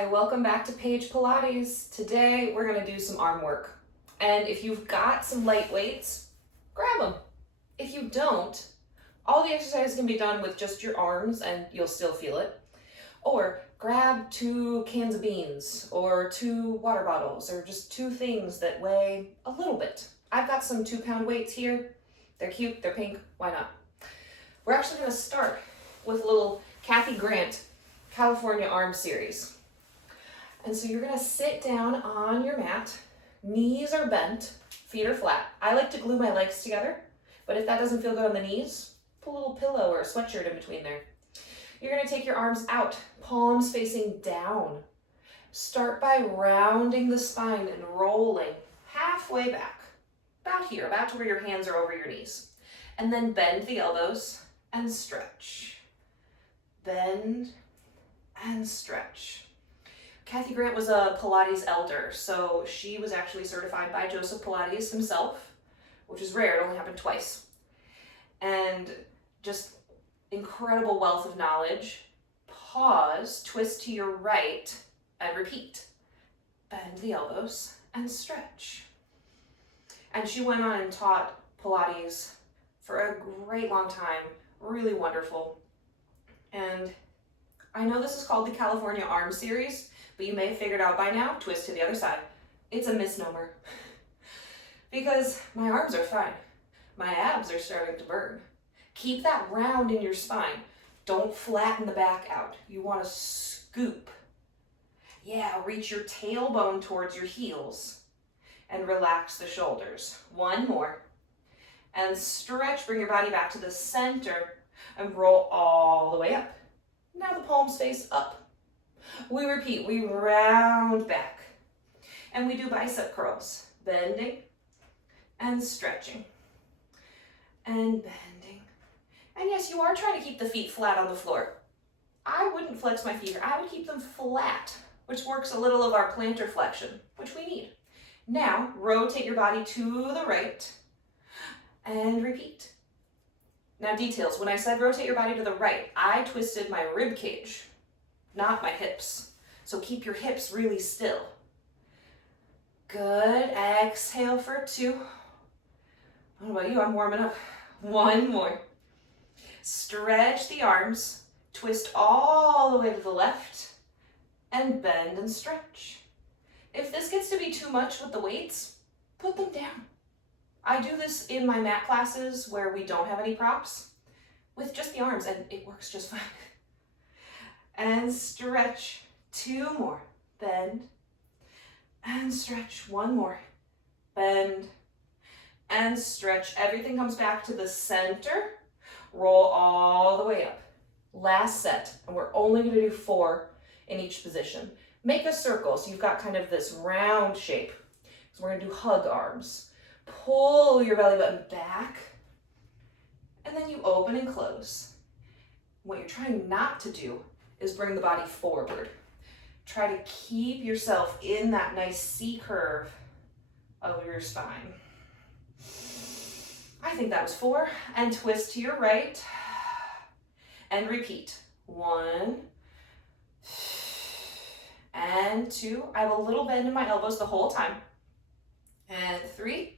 Hi, welcome back to Paige Pilates. Today we're going to do some arm work. And if you've got some light weights, grab them. If you don't, all the exercises can be done with just your arms and you'll still feel it. Or grab 2 cans of beans or 2 water bottles or just 2 things that weigh a little bit. I've got some 2-pound weights here. They're cute, they're pink, why not? We're actually going to start with a little Kathy Grant California Arm Series. And so you're going to sit down on your mat, knees are bent, feet are flat. I like to glue my legs together, but if that doesn't feel good on the knees, put a little pillow or a sweatshirt in between there. You're going to take your arms out, palms facing down. Start by rounding the spine and rolling halfway back, about here, about to where your hands are over your knees. And then bend the elbows and stretch. Bend and stretch. Kathy Grant was a Pilates elder, so she was actually certified by Joseph Pilates himself, which is rare, it only happened twice. And just incredible wealth of knowledge. Pause, twist to your right, and repeat. Bend the elbows and stretch. And she went on and taught Pilates for a great long time, really wonderful. And I know this is called the California Arm Series, but you may have figured out by now, twist to the other side. It's a misnomer. Because my arms are fine. My abs are starting to burn. Keep that round in your spine. Don't flatten the back out. You want to scoop. Yeah, reach your tailbone towards your heels and relax the shoulders. One more. And stretch, bring your body back to the center and roll all the way up. Now the palms face up. We repeat, we round back. And we do bicep curls. Bending and stretching. And bending. And yes, you are trying to keep the feet flat on the floor. I wouldn't flex my feet here. I would keep them flat, which works a little of our plantar flexion, which we need. Now, rotate your body to the right and repeat. Now details, when I said rotate your body to the right, I twisted my rib cage, not my hips. So keep your hips really still. Good, exhale for 2. What about you? I'm warming up. 1 more. Stretch the arms, twist all the way to the left, and bend and stretch. If this gets to be too much with the weights, put them down. I do this in my mat classes where we don't have any props with just the arms and it works just fine. And stretch. 2 more. Bend and stretch. 1 more. Bend and stretch. Everything comes back to the center. Roll all the way up. Last set, and we're only going to do 4 in each position. Make a circle so you've got kind of this round shape. So we're going to do hug arms. Pull your belly button back, and then you open and close. What you're trying not to do is bring the body forward. Try to keep yourself in that nice C curve of your spine. I think that was 4. And twist to your right, and repeat. 1, and 2. I have a little bend in my elbows the whole time. And 3.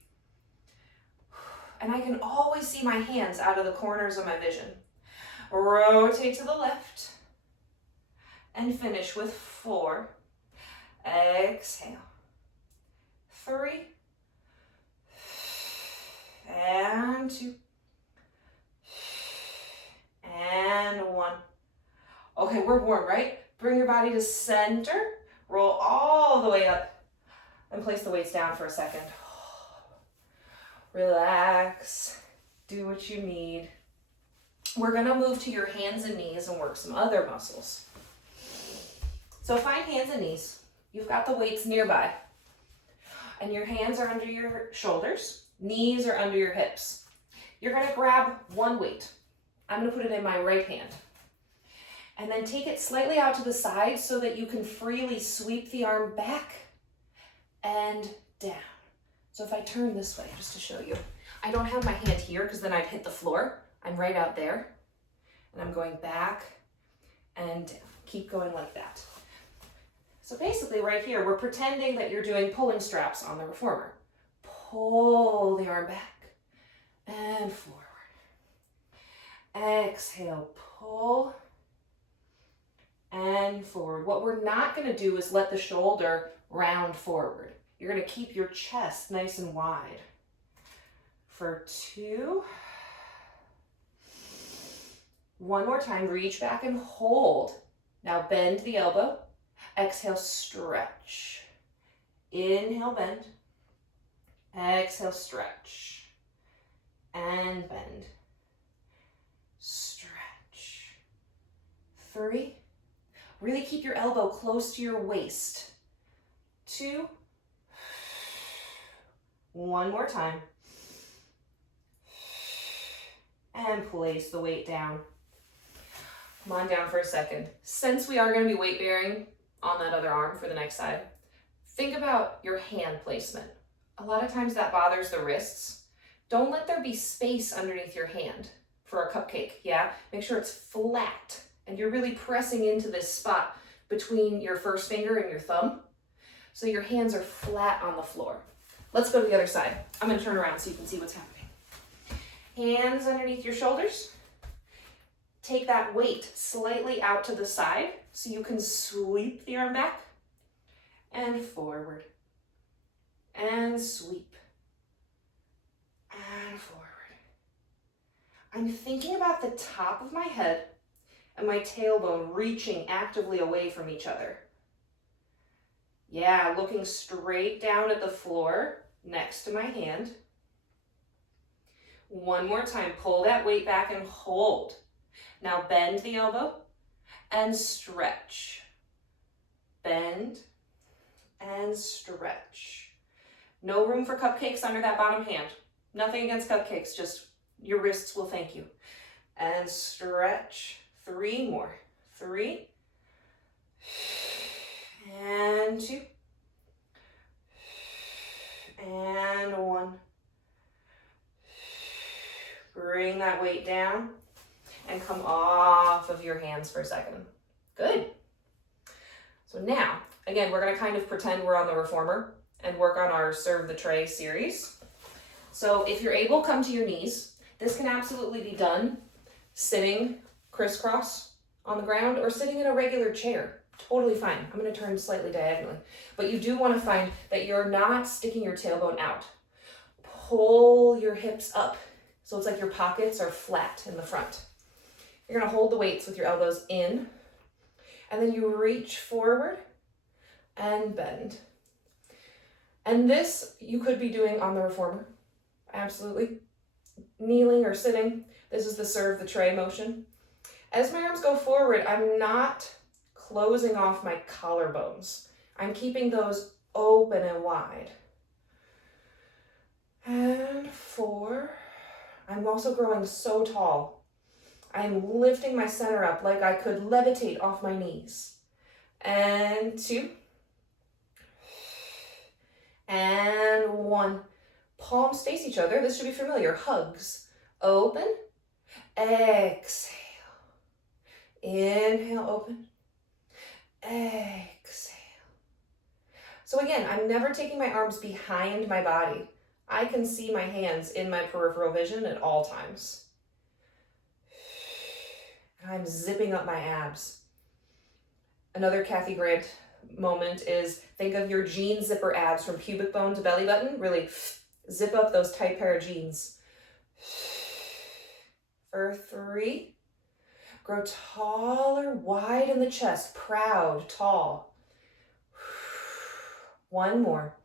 And I can always see my hands out of the corners of my vision. Rotate to the left. And finish with 4. Exhale. 3. And 2. And 1. Okay, we're warm, right? Bring your body to center. Roll all the way up. And place the weights down for a second. Relax, do what you need. We're gonna move to your hands and knees and work some other muscles. So find hands and knees. You've got the weights nearby. And your hands are under your shoulders, knees are under your hips. You're gonna grab 1 weight. I'm gonna put it in my right hand. And then take it slightly out to the side so that you can freely sweep the arm back and down. So if I turn this way, just to show you, I don't have my hand here because then I'd hit the floor. I'm right out there. And I'm going back and down. Keep going like that. So basically right here, we're pretending that you're doing pulling straps on the reformer. Pull the arm back and forward. Exhale, pull and forward. What we're not going to do is let the shoulder round forward. You're going to keep your chest nice and wide. For 2. One more time, reach back and hold. Now bend the elbow. Exhale, stretch. Inhale, bend. Exhale, stretch. And bend. Stretch. 3. Really keep your elbow close to your waist. 2. One more time. And place the weight down. Come on down for a second. Since we are going to be weight bearing on that other arm for the next side, think about your hand placement. A lot of times that bothers the wrists. Don't let there be space underneath your hand for a cupcake, yeah? Make sure it's flat and you're really pressing into this spot between your first finger and your thumb so your hands are flat on the floor. Let's go to the other side. I'm going to turn around so you can see what's happening. Hands underneath your shoulders. Take that weight slightly out to the side so you can sweep the arm back and forward and sweep and forward. I'm thinking about the top of my head and my tailbone reaching actively away from each other. Yeah, looking straight down at the floor next to my hand. One more time, pull that weight back and hold. Now bend the elbow and stretch. Bend and stretch. No room for cupcakes under that bottom hand. Nothing against cupcakes, just your wrists will thank you. And stretch. 3 more. 3. And 2. And 1. Bring that weight down and come off of your hands for a second. Good. So now, again, we're going to kind of pretend we're on the reformer and work on our Serve the Tray series. So if you're able, come to your knees. This can absolutely be done sitting crisscross on the ground or sitting in a regular chair. Totally fine. I'm going to turn slightly diagonally. But you do want to find that you're not sticking your tailbone out. Pull your hips up. So it's like your pockets are flat in the front. You're going to hold the weights with your elbows in, and then you reach forward and bend. And this you could be doing on the reformer. Absolutely. Kneeling or sitting. This is the serve the tray motion. As my arms go forward, I'm not closing off my collarbones. I'm keeping those open and wide. And 4. I'm also growing so tall. I'm lifting my center up like I could levitate off my knees. And 2. And 1. Palms face each other. This should be familiar. Hugs. Open. Exhale. Inhale, open. Exhale. So again, I'm never taking my arms behind my body. I can see my hands in my peripheral vision at all times. I'm zipping up my abs. Another Kathy Grant moment is think of your jean zipper abs from pubic bone to belly button. Really zip up those tight pair of jeans. For 3, grow taller, wide in the chest, proud, tall. 1 more.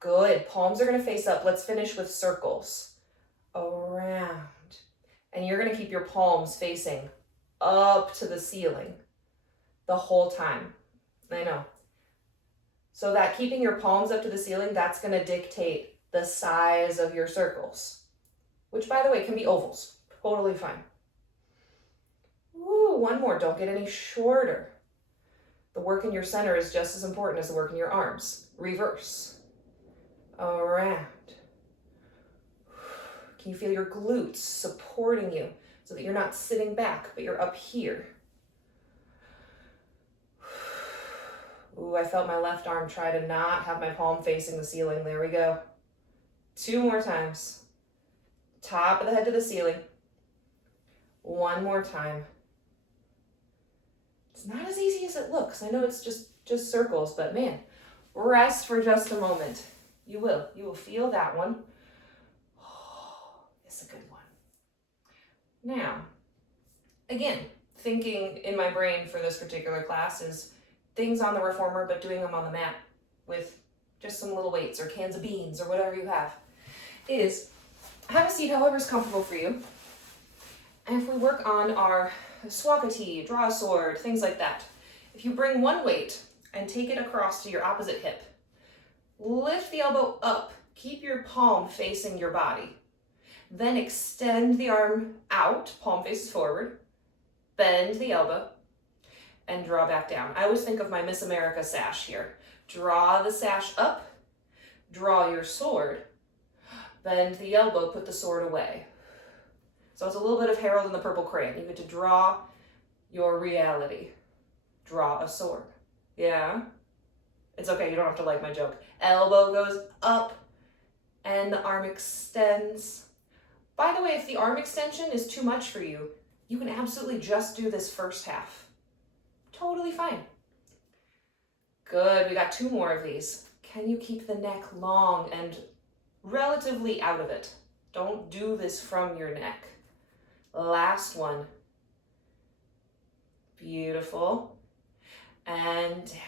Good. Palms are going to face up. Let's finish with circles. Around. And you're going to keep your palms facing up to the ceiling the whole time. I know. So that keeping your palms up to the ceiling, that's going to dictate the size of your circles, which, by the way, can be ovals. Totally fine. Woo, 1 more. Don't get any shorter. The work in your center is just as important as the work in your arms. Reverse. Around. Can you feel your glutes supporting you so that you're not sitting back, but you're up here? Ooh, I felt my left arm try to not have my palm facing the ceiling. There we go. 2 more times. Top of the head to the ceiling. 1 more time. It's not as easy as it looks. I know it's just circles, but man, rest for just a moment. You will feel that one. Oh, it's a good one. Now, again, thinking in my brain for this particular class is things on the reformer, but doing them on the mat with just some little weights or cans of beans or whatever you have. Is have a seat however is comfortable for you. And if we work on our swakati, draw a sword, things like that, if you bring one weight and take it across to your opposite hip, lift the elbow up, keep your palm facing your body, then extend the arm out, palm faces forward, bend the elbow, and draw back down. I always think of my Miss America sash here. Draw the sash up, draw your sword, bend the elbow, put the sword away. So it's a little bit of Harold and the Purple Crayon. You get to draw your reality. Draw a sword. Yeah? It's okay, you don't have to like my joke. Elbow goes up and the arm extends. By the way, if the arm extension is too much for you, you can absolutely just do this first half. Totally fine. Good, we got 2 more of these. Can you keep the neck long and relatively out of it? Don't do this from your neck. Last one. Beautiful. And down.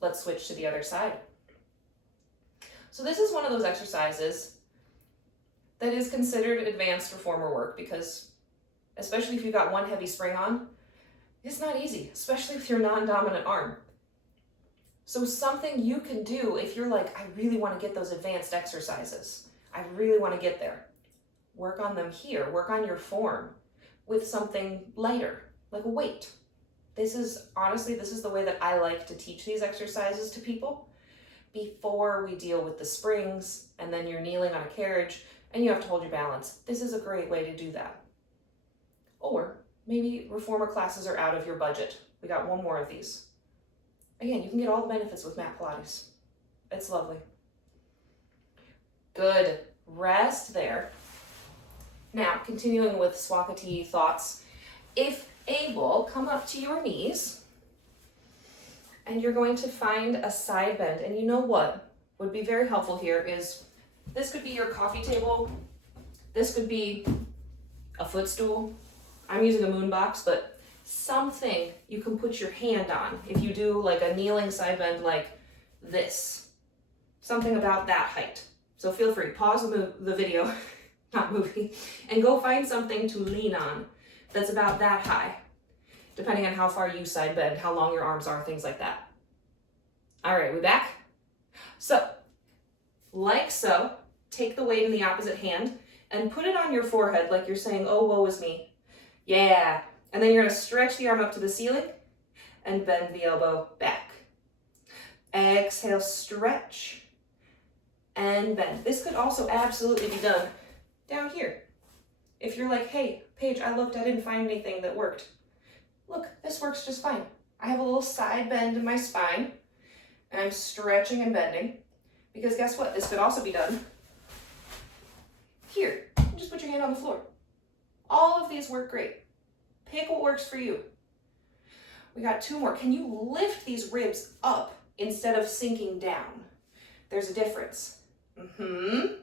Let's switch to the other side. So this is one of those exercises that is considered advanced reformer work because, especially if you've got one heavy spring on, it's not easy, especially with your non-dominant arm. So something you can do if you're like, I really want to get those advanced exercises. I really want to get there. Work on them here. Work on your form with something lighter, like a weight. This is the way that I like to teach these exercises to people before we deal with the springs and then you're kneeling on a carriage and you have to hold your balance. This is a great way to do that. Or maybe reformer classes are out of your budget. We got 1 more of these. Again, you can get all the benefits with mat Pilates. It's lovely. Good. Rest there. Now, continuing with swakati thoughts. If able, come up to your knees and you're going to find a side bend. And you know what would be very helpful here is this could be your coffee table. This could be a footstool. I'm using a moon box, but something you can put your hand on. If you do like a kneeling side bend like this, something about that height. So feel free, pause the video, not movie, and go find something to lean on that's about that high, depending on how far you side bend, how long your arms are, things like that. All right, we back? So, like so, take the weight in the opposite hand and put it on your forehead like you're saying, oh, woe is me. Yeah. And then you're gonna stretch the arm up to the ceiling and bend the elbow back. Exhale, stretch and bend. This could also absolutely be done down here. If you're like, hey, Paige, I looked, I didn't find anything that worked. Look, this works just fine. I have a little side bend in my spine and I'm stretching and bending because guess what? This could also be done here. Just put your hand on the floor. All of these work great. Pick what works for you. We got 2 more. Can you lift these ribs up instead of sinking down? There's a difference. 2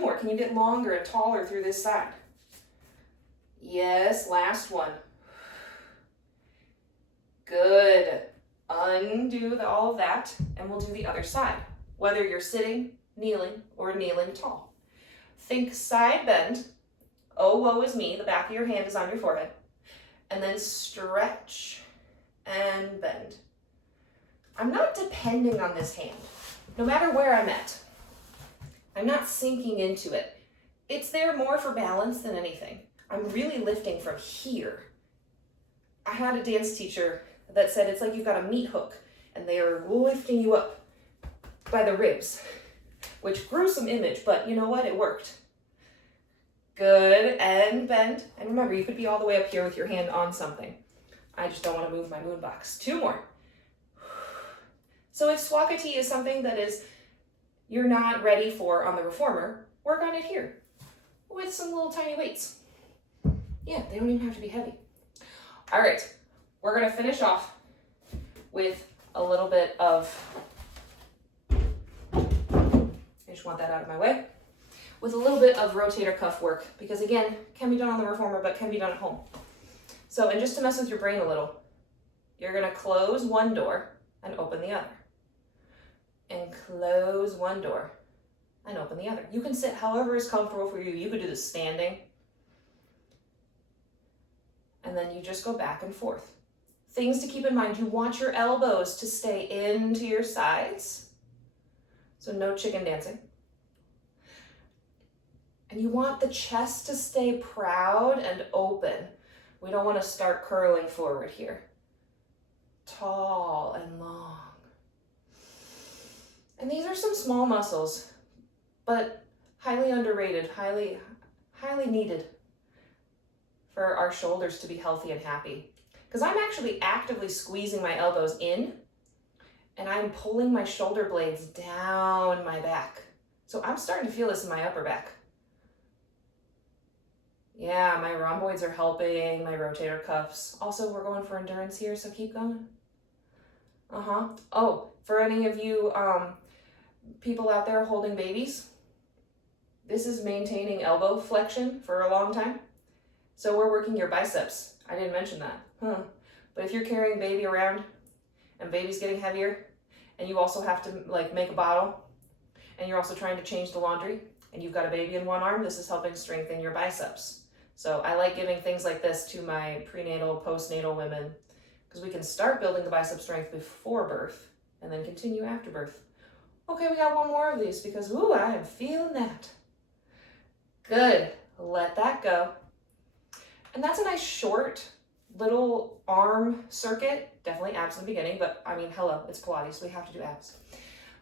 more. Can you get longer and taller through this side? Yes, last one. Good. Undo all of that, and we'll do the other side. Whether you're sitting, kneeling, or kneeling tall. Think side bend. Oh, woe is me. The back of your hand is on your forehead. And then stretch and bend. I'm not depending on this hand, no matter where I'm at. I'm not sinking into it. It's there more for balance than anything. I'm really lifting from here. I had a dance teacher that said it's like you've got a meat hook and they are lifting you up by the ribs, which gruesome image, but you know what? It worked. Good, and bend. And remember, you could be all the way up here with your hand on something. I just don't want to move my moon box. 2 more. So if Swakati is something that you're not ready for on the reformer, work on it here with some little tiny weights. Yeah, they don't even have to be heavy. All right, we're gonna finish off with a little bit of, I just want that out of my way, with a little bit of rotator cuff work, because again, can be done on the reformer, but can be done at home. So, and just to mess with your brain a little, you're gonna close one door and open the other. And close one door and open the other. You can sit however is comfortable for you. You could do this standing. And then you just go back and forth. Things to keep in mind, you want your elbows to stay into your sides. So no chicken dancing. And you want the chest to stay proud and open. We don't want to start curling forward here. Tall and long. And these are some small muscles, but highly underrated, highly needed for our shoulders to be healthy and happy. Because I'm actually actively squeezing my elbows in, and I'm pulling my shoulder blades down my back. So I'm starting to feel this in my upper back. Yeah, my rhomboids are helping, my rotator cuffs. Also, we're going for endurance here, so keep going. Oh, for any of you people out there holding babies, this is maintaining elbow flexion for a long time. So we're working your biceps. I didn't mention that. But if you're carrying baby around and baby's getting heavier, and you also have to like make a bottle, and you're also trying to change the laundry, and you've got a baby in one arm, this is helping strengthen your biceps. So I like giving things like this to my prenatal, postnatal women, because we can start building the bicep strength before birth and then continue after birth. Okay, we got one more of these because, ooh, I am feeling that. Good, let that go. And that's a nice short little arm circuit. Definitely abs in the beginning, but I mean, hello, it's Pilates, we have to do abs.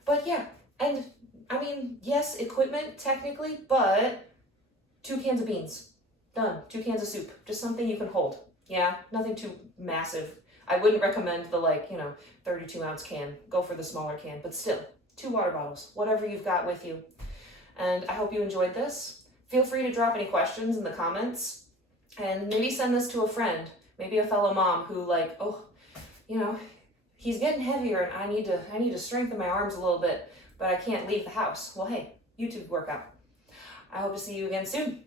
But yeah, and I mean, yes, equipment technically, but 2 cans of beans, done. 2 cans of soup, just something you can hold. Yeah, nothing too massive. I wouldn't recommend the 32 ounce can. Go for the smaller can, but still, 2 water bottles, whatever you've got with you. And I hope you enjoyed this. Feel free to drop any questions in the comments, and maybe send this to a friend, maybe a fellow mom who he's getting heavier and I need to strengthen my arms a little bit, but I can't leave the house. Well, hey, YouTube workout. I hope to see you again soon.